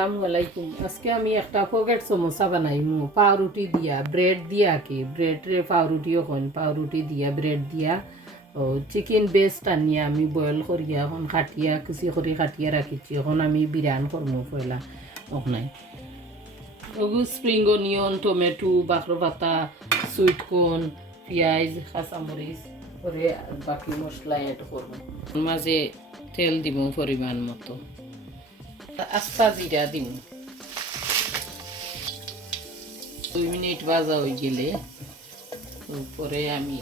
আসসালামাইকুম। আজকে আমি একটা পকেট সমোসা বানাইমু পাউরুটি দিয়া ব্রেড দিয়া কি ব্রেড রে পাউরুটিও কইন পাউরুটি দিয়া ব্রেড দিয়া ও চিকেন বেস্ট আনিয়া আমি বয়েল করিয়া এখন কাটিয়া কুচি করে কাটিয়া রাখিছি। এখন আমি বিরান করমু পয়লা ওখানে ওগু স্প্রিং অনিয়ন টমেটো বাখর পাতা সুইট কর্ন পেঁয়াজ কাঁচামরিচ করে বাকি মশলা এড করবো। মাঝে তেল দিব পরিমাণ মতো, আস্তা জিরা দিম। 2 মিনিট ভাজা হয়ে গেলে উপরে আমি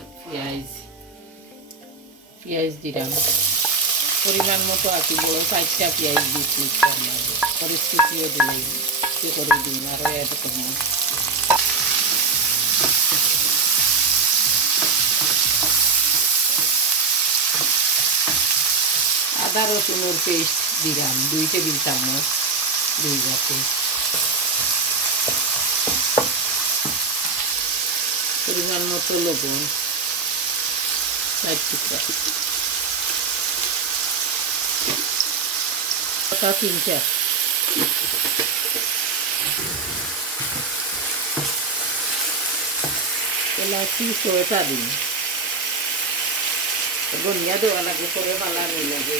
পেঁয়াজ দিলাম পরিমাণ মতো। আঁকি বড় 5টা পেঁয়াজ দিচ্ছি, পরিস্থিতিও দিলাম কি করে দিন আরও এড করলাম। আদা রসুনের পেস্ট দিলাম 2 টেবিল চামচ, 2 গাছে পরিমাণ মতো লবণ, 4 টুকরা পাতা 3টা, এলাচি 6টা দিন। ধনিয়া দেওয়া লাগে পরে ফালানি লাগে।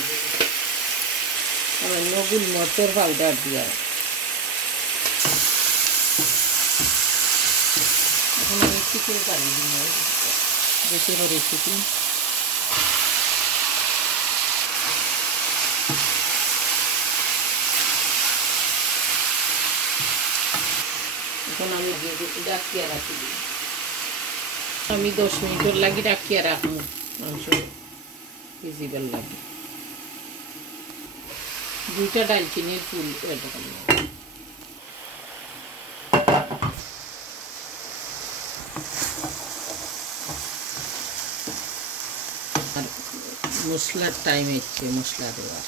সামান্য গোলমরিচের পাউডার দিয়া এখন আমি চিকেন পানি দিন বেশি করে চিকেন। এখন আমি ডাকিয়া রাখি দিই। আমি 10 মিনিটের লাগি ডাকিয়া রাখবো মাংস ভিজিবার লাগে। 2টা ডালচিনির ফুল এড করলাম। আর মশলার টাইম হচ্ছে মশলা দেওয়ার।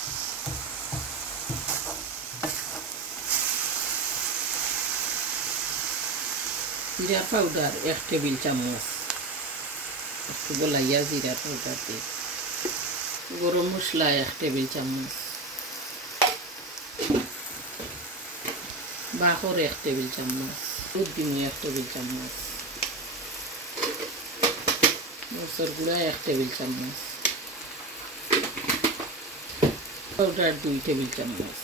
জিরা পাউডার 1 টেবিল চামচ, একটু গলাইয়া জিরা পাউডার দিই। গরম মশলা 1 টেবিল চামচ, বাখর 1 টেবিল চামচ, দুধ দিন 1 টেবিল চামচ, মরচর গুঁড়া 1 টেবিল চামচ, পাউডার 2 টেবিল চামচ,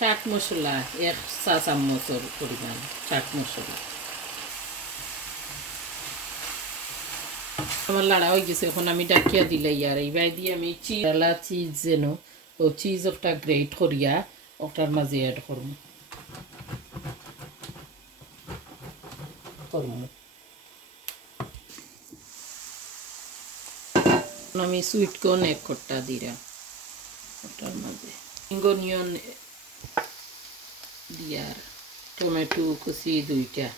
চাট মশলা 1 চা চামচের পরিমাণ চাট মশলা। আমার লাড়া হয়ে গেছে, এখন আমি ডাকিয়া দিলে আর এইবার দিয়ে আমি চিজ যেন ও চিজ একটা গ্রেট করিয়া ওটার মাঝে অ্যাড করবো। আমি সুইট কর্ন 1 কট্টা দিলাম ওটার মাঝে, অনিয়ন দিয়ার, টমেটো কুচি 2টা,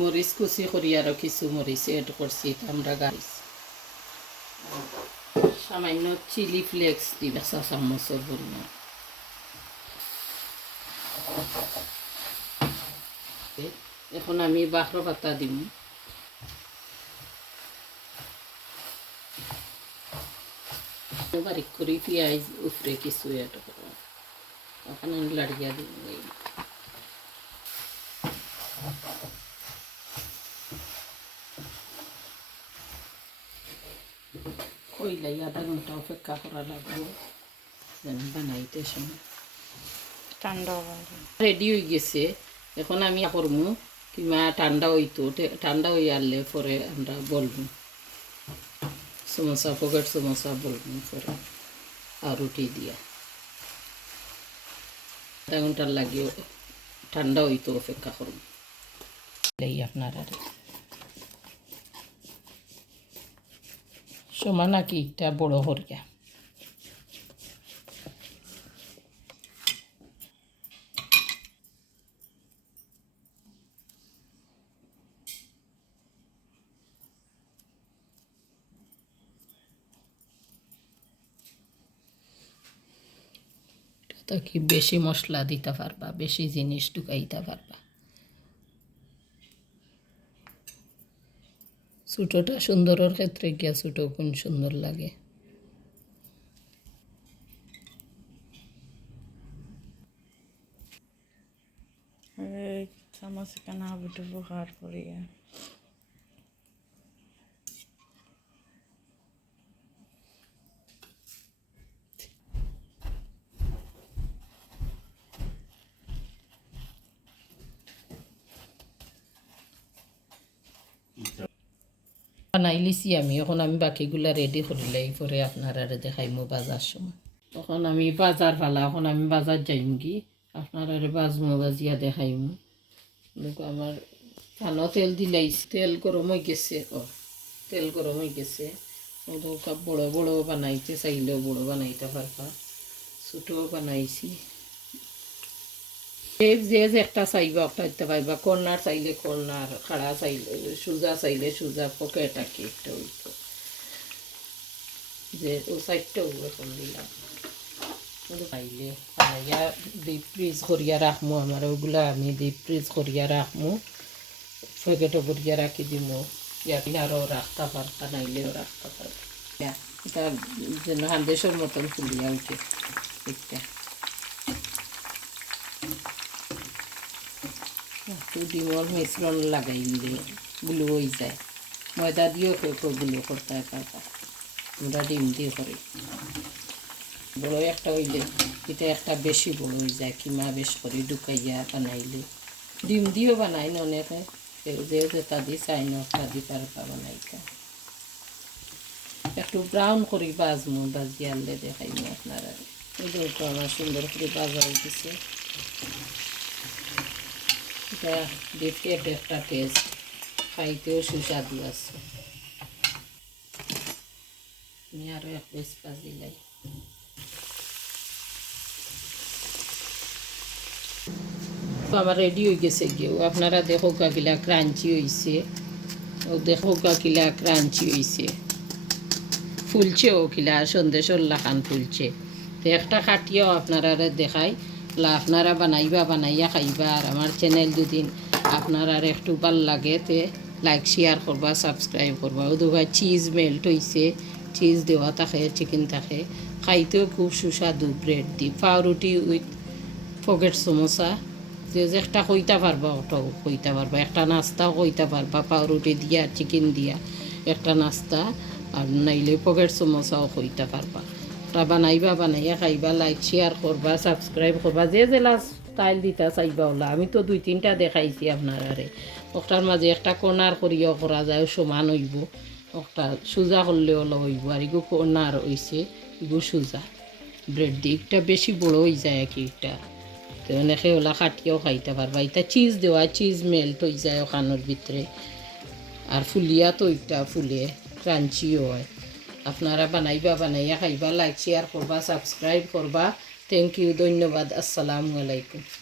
মরিচ কুচি করি আরো কিছু মরিচ এড করছি আমরা গাছ, সামান্য চিলি ফ্লেক্স দিবা 1 চামচের পরিমাণ। এখন আমি বাখর পাতা দিম, বারিক করে পেঁয়াজ উপরে কিছু এড করব। এখন লাড়িয়া দিম কইলাই আধা ঘন্টা অপেক্ষা করা লাগবে বানাইতে সময়। ঠান্ডা রেডি হয়ে গেছে, এখন আমি করবো কিংবা ঠান্ডা হইতো, ঠান্ডা হয়ে আনলে পরে আমরা বলবো সমোসা পকেট সমোসা বলবো পরে আর রুটি দিয়া। আধা ঘন্টার লাগিয়ে ঠান্ডা হইতো অপেক্ষা করবো। এই আপনারা সমান নাকি এটা বড় করিয়া তো কি বেশি মশলা দিতে পারবা, বেশি জিনিস ঢুকাইতে পারবা। ছোটোটা সুন্দরের ক্ষেত্রে গিয়া ছোটো কোন সুন্দর লাগে। samosa kana butu bukhar koriya বানাই লিছি আমি, এখন আমি বাকিগুলা রেডি করিলাই পরে আপনারা দেখাইমু বাজার সময়। তখন আমি বাজার ফালা, এখন আমি বাজার যাইম কি আপনারা বাজমু বাজিয়া দেখাইমু। আমার পানও তেল দিলাইছি, তেল গরম হয়ে গেছে। তেল গরম হয়ে গেছে। বড় বড় বানাইতে চাইলেও বড় বানাইতে পারবা, ছোটো বানাইছি। যে একটা চাইবা একটা দিতে পারবা, কর্নার চাইলে কর্নার, খাড়া চাইলে সোজা, চাইলে সোজা, পকেট আঁকি একটা হইত যে ও সাইডটাও এখন দিলাম। পাইলে বানাইয়া ডিপ ফ্রিজ করিয়া রাখমু, আমার ওগুলা আমি ডিপ ফ্রিজ করিয়া রাখমু, প্যাকেটও করিয়া রাখি দিমু, ইয়াকিন আরও রাখতে পারতা, নাইলেও রাখতে পারবা। এটা যেন হান্দেশের মতন ফুলিয়া উঠে একটা ডিমর মিশ্রণ লাগাইলে গুলো হয়ে যায়। ময়দা দিয়েও কেউ কেউ গুলো করতে পারবা, আমরা ডিম দিয়ে করি। বড় একটা হইলে এটা একটা বেশি বড় হয়ে যায়, কিমা বেশ করে ঢুকাইয়া বানাইলে। ডিম দিয়েও বানাই না অনেকে, কেউ যে যেটা দিয়ে চাই না একটা দিয়ে পারবা বানাইতে। একটু ব্রাউন করি বাজমু, বাজি আনলে দেখাইমু আপনারা। এগুলো আমার সুন্দর করে বাজা হইতেছে। এটা ডিফারেন্ট একটা টেস্ট, খাইতেও সুস্বাদু আছে। আমি আরও এক পিস ভাজিলাই। তো আমার রেডি হয়ে গেছে গিয়ে, আপনারা দেখো কাকিলা ক্রাঞ্চি হয়েছে, ও দেখো কাকিলা ক্রাঞ্চি হয়েছে, ফুলছে ও কিলা সন্দেশর লাখান ফুলছে। তো একটা খাটিয়াও আপনারা দেখাই, আপনারা বানাইবা, বানাইয়া খাইবা। আর আমার চ্যানেল দুদিন আপনারা একটু ভাল লাগে তে লাইক শেয়ার করবা, সাবস্ক্রাইব করবা। ও দুগায় চিজ মেল্ট হয়েছে, চিজ দেওয়া থাকে, চিকেন থাকে, খাইতেও খুব সুস্বাদু। ব্রেড দি পাউরুটি উইথ পকেট সমোসা, যে একটা কইতে পারবা ওটাও কইতে পারবা, একটা নাস্তাও কইতে পারবা, পাউরুটি দিয়া চিকেন দিয়া একটা নাস্তা, আর নাইলে পকেট সমোসাও কইতে পারবা। তা বানাইবা, বানাইয়া খাইবা, লাইক শেয়ার করবা, সাবস্ক্রাইব করবা। যে জেলা স্টাইল দিতা চাইবা ওলা, আমি তো 2-3টা দেখাইছি আপনারে। ওটার মাঝে একটা কর্নার করিও করা যায়, সমান হইব। একটা সোজা করলেও হইব, আর এগু কর্নার হয়েছে, এগু সোজা। ব্রেড দিকটা বেশি বড় হয়ে যায় আর কি, একটা তো অনেকে ওলা খাটিয়েও খাইতে পারবা। এটা চিজ দেওয়া, চিজ মেল্ট হয়ে যায় ওখানোর ভিতরে, আর ফুলিয়া তো এটা ফুলে ক্রাঞ্চিও হয়। আপনারা বানাইবা, বানাইয়া খাইবা, লাইক শেয়ার করবা, সাবস্ক্রাইব করবা। থ্যাংক ইউ, ধন্যবাদ, আসসালামু আলাইকুম।